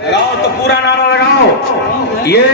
लगाओ तो पूरा नारा लगाओ। ये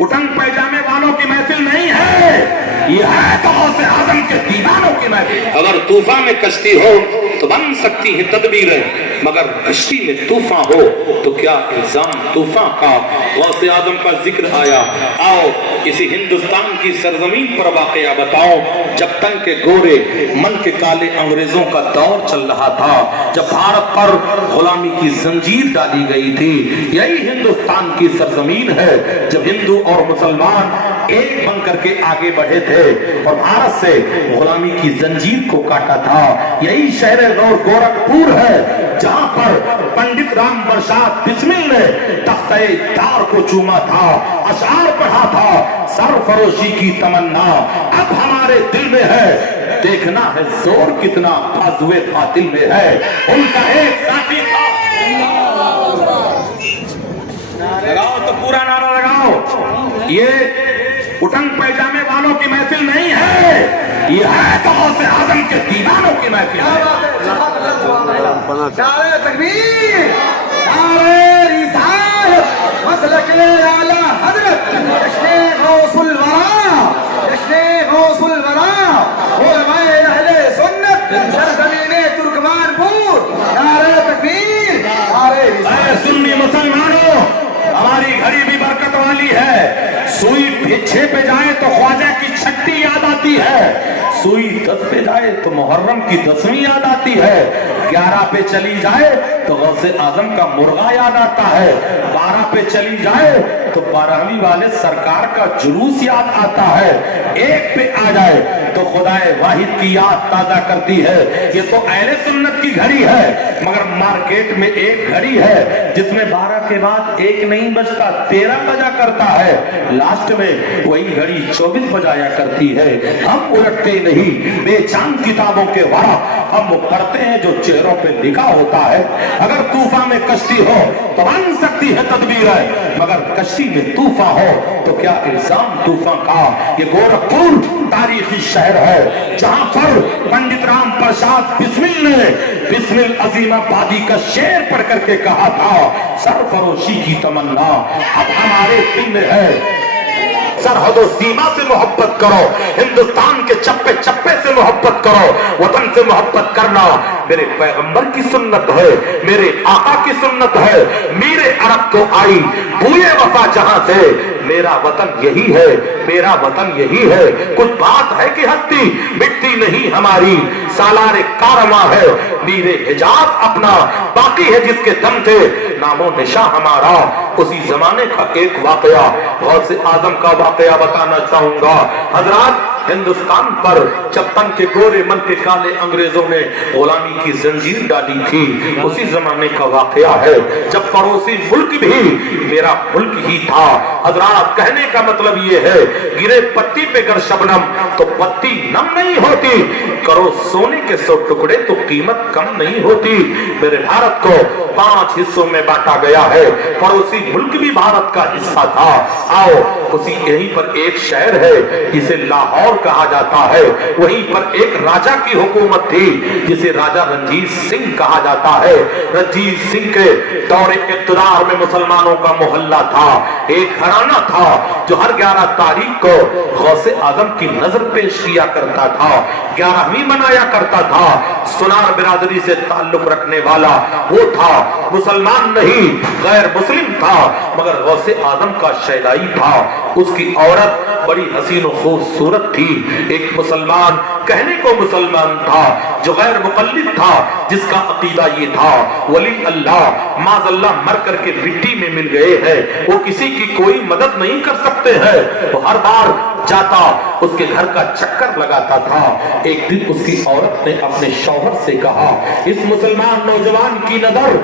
उटंग पैजामे वालों की महफिल नहीं है, ये है गौसे आजम के दीवानों की महफिल। अगर तूफान में कश्ती हो तो बन सकती है तदबीरें, मगर कश्ती में तूफान हो तो क्या इल्जाम तूफान का। गौसे आजम का जिक्र आया, आओ इसी हिंदुस्तान की सरजमीन पर वाकया बताओ। जब तन के गोरे मन के काले अंग्रेजों का दौर चल रहा था, जब भारत पर गुलामी की जंजीर डाली गई थी, यही हिंदुस्तान की सरजमीन है जब हिंदू और मुसलमान एक बन करके आगे बढ़े थे और भारत से गुलामी की जंजीर को काटा था। यही शहर गोरखपुर है जहां पर पंडित राम प्रसाद बिस्मिल ने तख्ते दार को चूमा था, अशआर पढ़ा था, सरफरोशी की तमन्ना अब हमारे दिल में है, देखना है जोर कितना बाजुए फातिल में है। उनका एक साथी था, लगाओ तो पूरा नारा लगाओ। ये उटंग पैजामे वालों की महफिल नहीं है, ये है गौसे आजम के दीवानों की महफिल है। नारे तकबीर, नारे रिसालत, मसलके आला हजरत, जश्ने गौसुल वरा, जश्ने गौसुल वरा, उलमाए अहले सुन्नत, सरजमीने तुर्कमानपुर। नारे तकबीर, नारे रिसालत। सुन्नी मुसलमानों, हमारी घड़ी भी बरकत वाली है। सुई 6 पे जाए तो ख्वाजा की छठी याद आती है, सुई 10 पे जाए तो मुहर्रम की 10वीं याद आती है, 11 पे चली जाए तो गौसे आजम का मुर्गा याद आता है, 12 पे चली जाए तो 12वीं वाले सरकार का जुलूस याद आता है, 1 पे आ जाए तो खुदाए वाहिद की याद ताजा करती है। ये तो अहले सुन्नत की घड़ी है, मगर मार्केट में एक घड़ी है जिसमें 12 के बाद 1 नहीं बजता, 13 बजा करता है, लास्ट में वही घड़ी 24 बजाया करती है। हम उलटते नहीं बेचान किताबों के वरा, हम वो पढ़ते हैं जो चेहरों पे लिखा होता है। अगर तूफान में कश्ती हो तो बन सकती है तदबीर है, मगर कश्ती में तूफान हो तो क्या इल्जाम तूफान का। ये गोरखपुर तारीखी शहर है जहां पर पंडित राम प्रसाद बिस्मिल ने बिस्मिल अजीमाबादी का शेर पढ़ करके कहा था, सरफरोशी की तमन्ना अब हमारे दिल में है। सरहदों सीमा से मोहब्बत करो, हिंदुस्तान के चप्पे चप्पे से मोहब्बत करो, वतन से मोहब्बत करना मेरे पैगंबर की सुन्नत है, मेरे आका की सुन्नत है। मेरे अरब को आई बूए वफा जहां से, मेरा वतन यही है, मेरा वतन यही है। कुछ बात है कि हस्ती मिटती नहीं हमारी, सालारे कारवां है मीरे हिजाब अपना, बाकी है जिसके दम थे नामो निशा हमारा। उसी जमाने का एक वाकया, गौसे आजम का वाकया बताना चाहूंगा। हजरात, हिंदुस्तान पर जब तन के गोरे मन के काले अंग्रेजों ने गुलामी की जंजीर डाली थी, उसी जमाने का वाकया है जब पड़ोसी मुल्क भी मेरा मुल्क ही था। हजरात, कहने का मतलब ये है, गिरे पत्ती पे गर शबनम तो पत्ती नम नहीं होती, करो सोने के 100 टुकड़े तो कीमत कम नहीं होती। मेरे भारत को 5 हिस्सों में बांटा गया है, पड़ोसी मुल्क भी भारत का हिस्सा था। आओ, उसी यहीं पर एक शहर है जिसे लाहौर कहा जाता है, वहीं पर एक राजा की हुकूमत थी जिसे राजा रंजीत सिंह कहा जाता है। रंजीत सिंह के दौरे इक़्तिदार में मुसलमानों का मोहल्ला था, एक घराना था जो हर 11 तारीख को गौसे आजम की नजर पेश किया करता था, 11वीं मनाया करता था। सुनार बिरादरी से ताल्लुक रखने वाला वो था, मुसलमान नहीं गैर मुस्लिम था, मगर गौसे आजम का शैदाई था। उसकी औरत बड़ी हसीन और खूबसूरत थी। एक मुसलमान, कहने को मुसलमान था, जो गैर मुक़ल्लिद था, जिसका अकीदा ये था वली अल्लाह माज़अल्लाह मर करके मिट्टी में मिल गए हैं, वो किसी की कोई मदद नहीं कर सकते हैं। तो हर बार जाता उसके घर का चक्कर लगाता था। एक दिन उसकी औरत ने अपने शौहर से कहा, इस मुसलमान नौजवान की नजर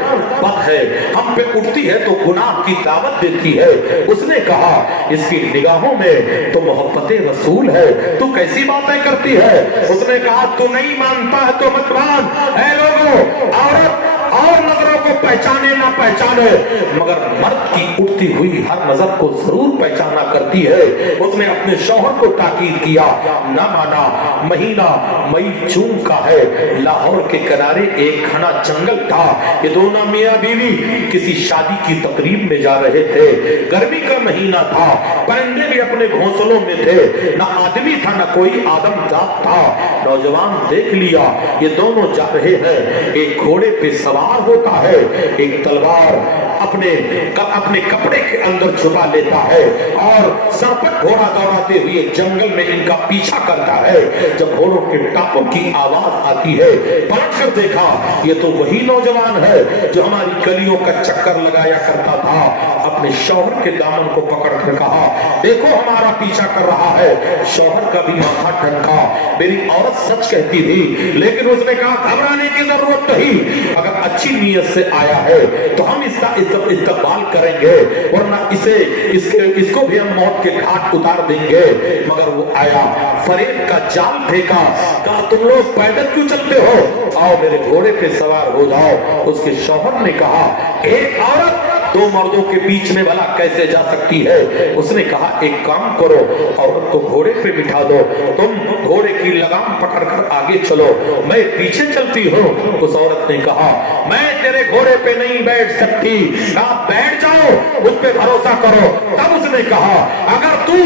बद है, हम पे उठती है तो गुनाह की दावत देती है। उसने कहा, इसकी निगाहों में तो मोहब्बत रसूल है, तू कैसी बातें करती है। उसने कहा, तू नहीं मानता है तो मत मान। ऐ लोगों, औरत और नजरों को पहचाने ना पहचाने, मगर मर्द की उठती हुई हर नजर को जरूर पहचाना करती है। उसने अपने शौहर को ताकीद किया, ना माना। महीना मई जून का है, लाहौर के किनारे एक घना जंगल था। ये दोनों मियां बीवी किसी शादी की तकरीब में जा रहे थे। गर्मी का महीना था, परिंदे भी अपने घोंसलों में थे, ना आदमी था ना कोई आदमजात था। नौजवान देख लिया ये दोनों जा रहे हैं, एक घोड़े पे सवार होता है, एक तलवार अपने कपड़े के अंदर छुपा लेता है और सर पर घोड़ा दौड़ाते हुए जंगल में इनका पीछा करता है। जब घोड़ों के टापों की आवाज आती है, पलट कर देखा ये तो वही नौजवान है जो हमारी गलियों का चक्कर लगाया करता था। अपने शौहर के दामन को पकड़ कर कहा, देखो हमारा पीछा कर रहा है। शौहर का भी माथा ठनका। मेरी औरत सच कहती थी, लेकिन उसने कहा घबराने की जरूरत नहीं, अगर अच्छी नीयत से आया है तो हम इसका इस्तकबाल करेंगे, वरना इसको भी हम मौत के घाट उतार देंगे। मगर वो आया, फरेब का जाल फेंका, कहा तुम लोग पैदल क्यों चलते हो, आओ मेरे घोड़े पे सवार हो जाओ। उसके शौहर ने कहा, एक औरत दो मर्दों के बीच में भला कैसे जा सकती है। उसने कहा, एक काम करो, औरत को घोड़े पे बिठा दो, तुम घोड़े की लगाम पकड़कर आगे चलो, मैं पीछे चलती हूँ। उस औरत ने कहा, मैं तेरे घोड़े पे नहीं बैठ सकती। कहा, बैठ जाओ, मुझ पे भरोसा करो। तब उसने कहा, अगर तू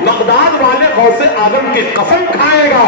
बगदाद वाले गौसे आजम की कसम खाएगा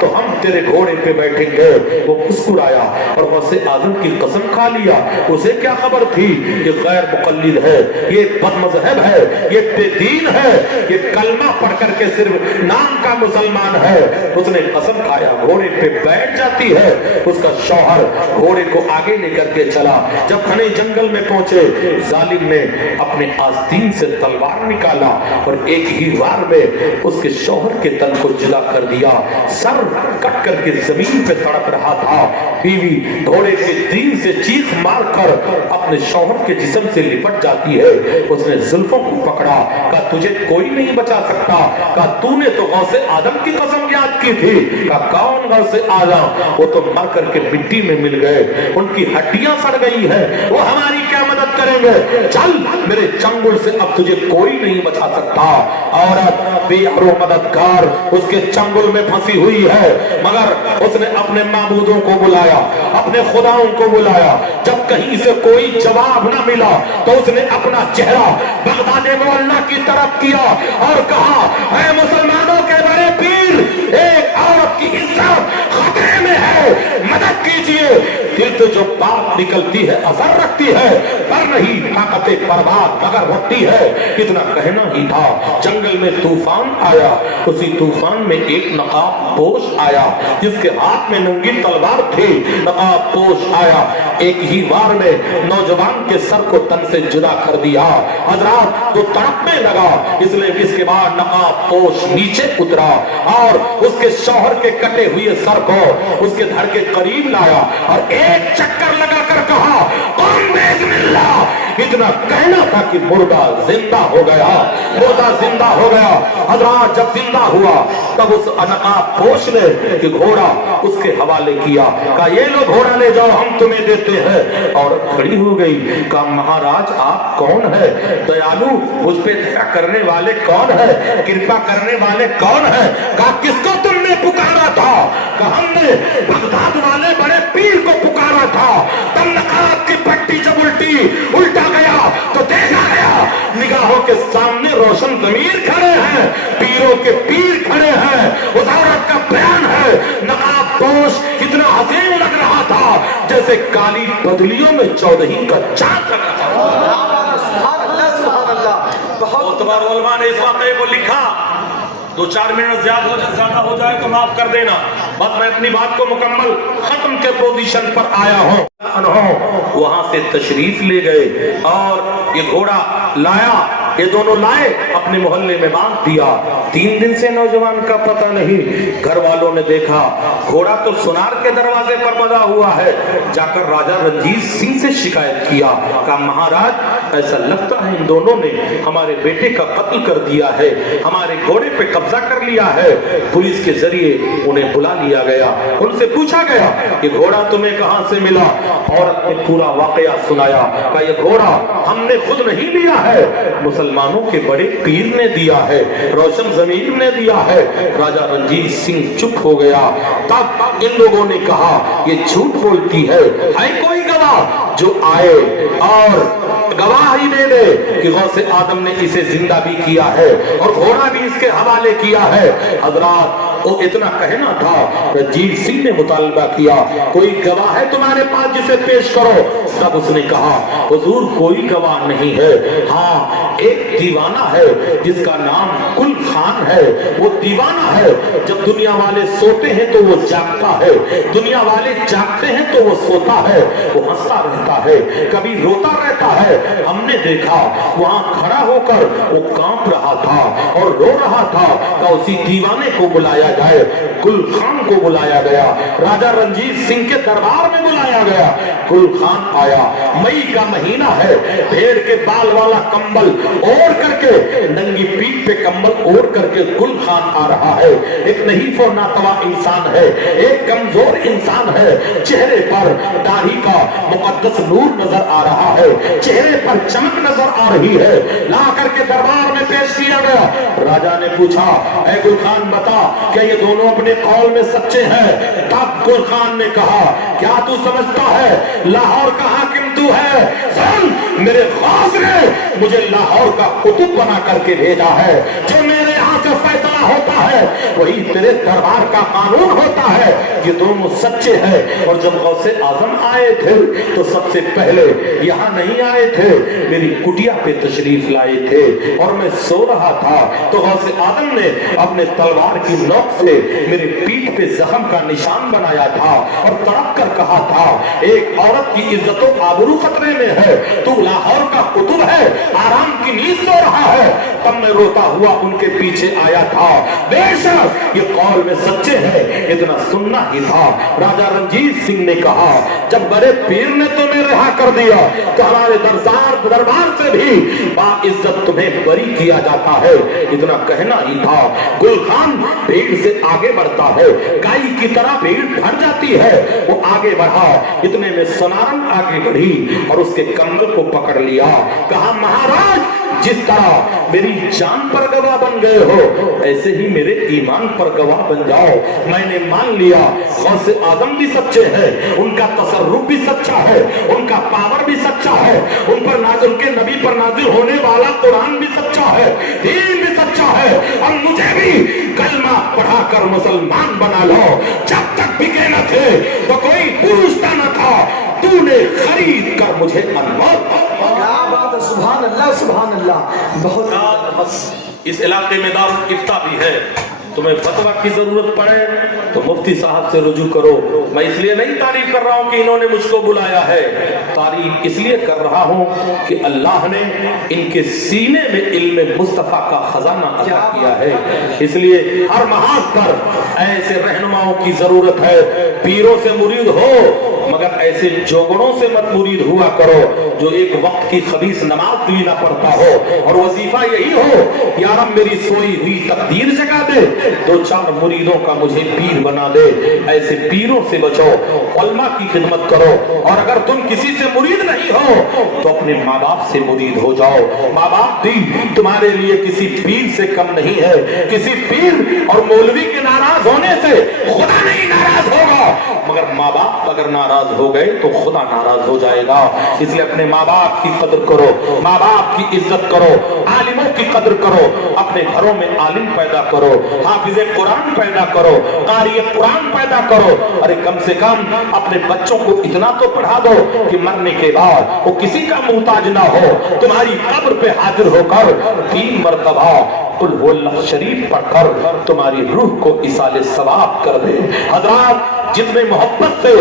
तो हम तेरे घोड़े पे बैठेंगे। वो मुस्कुराया और गौसे आजम की कसम खा लिया। उसे क्या खबर थी कि गैर मुकल्लिद है, ये बदमज़हब है, ये बेदीन है, ये कलमा पढ़ करके सिर्फ नाम का मुसलमान है। उसने कसम खाया, घोड़े पे बैठ जाती है। उसका शौहर घोड़े को आगे लेकर के चला। जब घने जंगल में पहुंचे, जालिम ने अपने आस्तीन से तलवार निकाला और एक ही वार में उसके शौहर के तन को जुदा कर दिया। सर कट करके जमीन पे तड़प रहा था। बीवी घोड़े के तीन से चीख मार कर अपने शौहर के जिस्म से लिपट जाती है। उसने जुल्फों को पकड़ा, कहा तुझे कोई नहीं बचा सकता। कहा तूने तो गौसे आदम की कसम याद की थी। कहा कौन गौसे आदम, वो तो मर करके मिट्टी में मिल गए, उनकी हड्डियां सड़ गई है, वो हमारी क्या मदद करेंगे। चल मेरे चंगुल से अब तुझे कोई नहीं बचा सकता। औरत बेयारो मददगार उसके चंगुल में फंसी हुई है, मगर उसने अपने माबूदों को बुलाया, अपने खुदाओं को बुलाया। जब कहीं से कोई जवाब न मिला तो उसने अपना चेहरा बगदाद मोहल्ला की तरफ किया और कहा, ऐ मुसलमानों के बड़े पीर, एक औरत की इज्जत खतरे में है, मदद कीजिए। दिल से जो बात निकलती है असर रखती है, पर नहीं ताकते बर्बाद मगर होती है। इतना कहना ही था। जंगल में तूफान आया, उसी तूफान में एक नकाब पोश आया जिसके हाथ में नंगी तलवार थी। नकाब पोश आया, एक ही वार में नौजवान के सर को तन से जुदा कर दिया। हजरात वो तड़पने लगा, इसलिए इसके बाद नकाब पोश नीचे उतरा और उसके शौहर के कटे हुए सर को उसके धड़ के करीब लाया और एक चक्कर लगाकर कहा, कौन बिस्मिल्लाह। इतना कहना था कि मुर्दा जिंदा हो गया, मुर्दा जिंदा हो गया। हजरात जब जिंदा हुआ तब उस नकाब पोश ने घोड़ा उसके हवाले किया, कहा ये लो घोड़ा ले जाओ, हम तुम्हें देते हैं। और खड़ी हो गई, कहा महाराज आप कौन है, दयालु मुझ पे दया करने वाले कौन है, कृपा करने वाले कौन है। कहा किसको तुमने पुकारा था। कहा हमने बगदाद वाले बड़े पीर को पुकारा था। तब नकाब की पट्टी जब उल्टा गया तो देखा गया निगाहों के सामने रोशन ज़मीर खड़े हैं, पीरों के पीर खड़े हैं। उस औरत का बयान है, नकाब पोश इतना हसीन लग रहा था जैसे काली बदलियों में चौदही का चांद लग रहा था। बहुत बार उलमा ने इस वाक़े को लिखा, 2-4 मिनट ज्यादा हो जाए तो माफ कर देना, बस मैं अपनी बात को मुकम्मल खत्म के पोजीशन पर आया हूँ। वहां से तशरीफ ले गए और ये घोड़ा लाया ये दोनों लाए, अपने मोहल्ले में बांध दिया। 3 दिन से नौजवान का पता नहीं। घर वालों ने देखा घोड़ा तो सुनार के दरवाजे पर बंधा हुआ है। जाकर राजा रंजीत सिंह से शिकायत किया, कहा महाराज ऐसा लगता है इन दोनों ने हमारे बेटे का कत्ल कर दिया है, हमारे घोड़े पे कब्जा कर लिया है। पुलिस के जरिए उन्हें बुला लिया गया, उनसे पूछा गया कि घोड़ा तुम्हें कहां से मिला। औरत ने पूरा वाकया सुनाया, कहा यह घोड़ा हमने खुद नहीं लिया है, मुसलमानों के बड़े पीर ने दिया है, रोशन जमीन ने दिया है। राजा रंजीत सिंह चुप हो गया। तब इन लोगों ने कहा ये झूठ बोलती है कोई गवाह जो आए और गवाही दे दे कि गौसे आदम ने इसे जिंदा भी किया है और घोड़ा भी इसके हवाले किया है। हजरात वो इतना कहना था, रंजीत सिंह ने मुतालबा किया कोई गवाह है तुम्हारे पास जिसे पेश करो। तब उसने कहा हुजूर कोई गवाह नहीं है, हाँ एक दीवाना है जिसका नाम कुल खान है। वो दीवाना है, जब दुनिया वाले सोते हैं तो वो जागता है, दुनिया वाले जागते हैं तो वो सोता है। वो हंसता रहता है, कभी रोता रहता है। हमने देखा वहां खड़ा होकर वो कांप रहा था और रो रहा था। तो उसी दीवाने को बुलाया जाए। कुल खान को बुलाया गया, राजा रंजीत सिंह के दरबार में बुलाया गया। कुल खान आया, मई का महीना है, भेड़ के बाल वाला कंबल ओढ़ करके, नंगी पीठ पे कंबल ओढ़ करके कुल खान आ रहा है। एक नहीफ और नातवा इंसान है, एक कमजोर इंसान है। चेहरे पर दाढ़ी का मुकद्दस नूर नजर आ रहा है, चेहरे पर चमक नजर आ रही है। ला करके दरबार में पेश किया गया। राजा ने पूछा ऐ कुल खान बता क्या ये दोनों अपने कौल में सच्चे हैं। तब कुल खान ने कहा क्या तू समझता है लाहौर का हाकिम तू है। सुन, मेरे खास ने मुझे लाहौर का कुतुब बना करके भेजा है। जो मेरे यहाँ से फैसला होता है वही तेरे दरबार का कानून होता है। ये दोनों सच्चे हैं। और जब गौसे आजम आए थे तो सबसे पहले यहाँ नहीं आए थे, मेरी कुटिया पे तशरीफ लाए थे और मैं सो रहा था तो गौसे आजम ने अपने तलवार की नोक से मेरे पीठ पे जख्म का निशान बनाया था और तड़प कर कहा था एक औरत की इज्जत और आबरू खतरे में है, तू लाहौर का कुतुब है, आराम की नींद सो रहा है। तब मैं रोता हुआ उनके पीछे आया था। बेशक ये कौल में सच्चे हैं, इतना सुनना ही था। राजा रंजीत सिंह ने कहा जब बड़े पीर ने तुम्हें रिहा कर दिया तो हमारे दरबार से भी बाइज्जत तुम्हें बरी किया जाता है। इतना कहना ही था। गुल खान भीड़ से आगे बढ़ता है, गाय की तरह भीड़ भर जाती है। वो आगे बढ़ा, इतने में सोनारन आगे बढ़ी और उसके कमल को पकड़ लिया। कहा महाराज जिस तरह मेरी जान पर गवाह बन गए हो ऐसे ही मेरे ईमान पर गवाह बन जाओ। मैंने मान लिया गौसे आजम भी सच्चे हैं, उनका तसर्रुफ भी सच्चा है, उनका पावर भी सच्चा है, उन पर नाज़िल उनके नबी पर नाज़िल होने वाला कुरान भी सच्चा है, दीन भी सच्चा है। और मुझे भी कलमा पढ़ाकर मुसलमान बना लो। जब तक बिके न थे तो कोई पूछता न था, तूने खरीद कर मुझे अनमोल। क्या बात है, सुभान अल्लाह सुभान अल्लाह। बहुत इस इलाके में दारुल इफ्ता भी है, तुम्हें फतवा की जरूरत पड़े तो मुफ्ती साहब से रुजू करो। मैं इसलिए नहीं तारीफ कर रहा हूं कि इन्होंने मुझको बुलाया है, तारीफ इसलिए कर रहा हूं कि अल्लाह ने इनके सीने में इल्म मुस्तफा का खजाना अता किया है। इसलिए हर महाज पर ऐसे रहनुमाओं की जरूरत है। पीरों से मुरीद हो मगर ऐसे जोगड़ों से मत मुरीद हुआ करो जो एक वक्त की खबीस नमाज भी ना पढ़ता हो और वजीफा यही हो या रब मेरी सोई हुई तकदीर जगा दे, 2-4 मुरीदों का मुझे पीर बना दे। ऐसे पीरों से बचो, उलमा की खिदमत करो। और अगर तुम किसी से मुरीद नहीं हो तो अपने माँ बाप से मुरीद हो जाओ। माँ बाप भी तुम्हारे लिए किसी पीर से कम नहीं है। किसी पीर और मौलवी के नाराज होने से खुदा नहीं नाराज होगा, मगर माँ बाप अगर नाराज हो गए तो खुदा नाराज हो जाएगा। इसलिए अपने माँ बाप की कदर करो, माँ बाप की इज्जत करो, आलिमों की कदर करो, अपने घरों में आलिम पैदा करो, हाफिज़े कुरान पैदा करो, कारी कुरान पैदा करो। अरे कम से कम अपने बच्चों को इतना तो पढ़ा दो कि मरने के बाद वो किसी का मुहताज ना हो, तुम्हारी कब्र पे हाजिर होकर 3 मरतबा कुल हुवल्लाह शरीफ पढ़कर तुम्हारी रूह को इसाले सवाब कर दे। हजरात जितने मोहब्बत से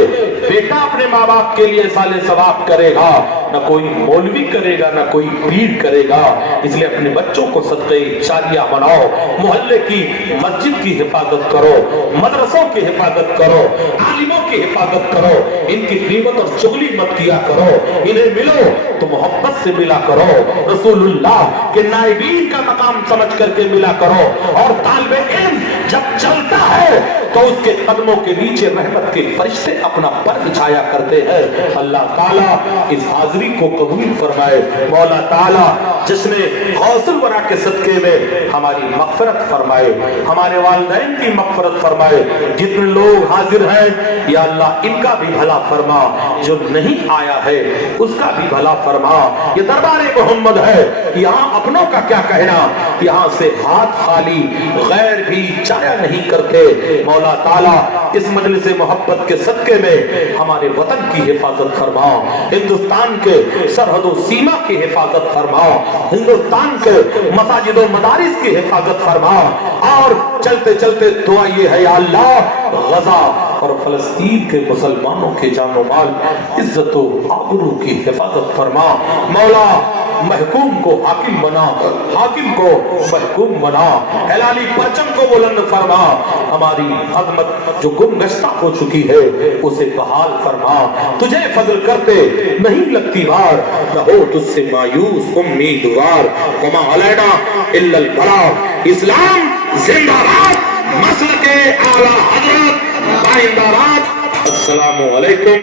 बेटा अपने माँ बाप के लिए साले सवाब करेगा, न कोई मौलवी करेगा, न कोई पीर करेगा। इसलिए अपने बच्चों को सदक़े जारिया बनाओ, मोहल्ले की मस्जिद की हिफाजत करो, मदरसों की हिफाजत करो, आलिमों की हिफाजत करो, इनकी ग़ीबत और चुगली मत किया करो। इन्हें मिलो तो मोहब्बत से मिला करो, रसूलुल्लाह के नाइबीन का मकाम समझ करके मिला करो। और तालिबे इल्म जब चलता है तो उसके कदमों के नीचे रहमत के फरिश्ते अपना पर बिछाया करते हैं। अल्लाह ताला इस हाजिरी को कबूल फरमाए। मौला ताला जिसने गौसुल वरा के सदके में हमारी मग़फ़िरत फरमाए, हमारे वालिदैन की मग़फ़िरत फरमाए। जितने लोग हाजिर हैं या अल्लाह इनका भी भला फरमा, जो नहीं आया है उसका भी भला फरमा। ये दरबारे मोहम्मद है, यहाँ अपनों का क्या कहना, यहाँ से हाथ खाली गैर भी जाया नहीं करते। मौला ताला इस मजलिस मोहब्बत के सदके में हमारे वतन की हिफाजत फरमा, हिंदुस्तान के सरहदों सीमा की हिफाजत फरमा, हिंदुस्तान के मसाजिद और मदारिस की हिफाजत फरमा। और चलते चलते दुआ ये है या अल्लाह गजा और फलस्तीन के मुसलमानों के जानो माल इज्जत और आबरू की हिफाजत फरमा। मौला महकूम को हाकिम बना, हाकिम को महकूम बना, हिलाली परचम को बुलंद फरमा। हमारी अज़मत जो गुमगश्ता हो चुकी है उसे बहाल फरमा। तुझे फजल करते नहीं लगती बार, न हो तुझसे मायूस उम्मीदवार। वमा अलैना इल्लल बलाग। इस्लाम जिंदाबाद, मसलके आला हज़रत पाइंदारात। अस्सलामु अलैकुम।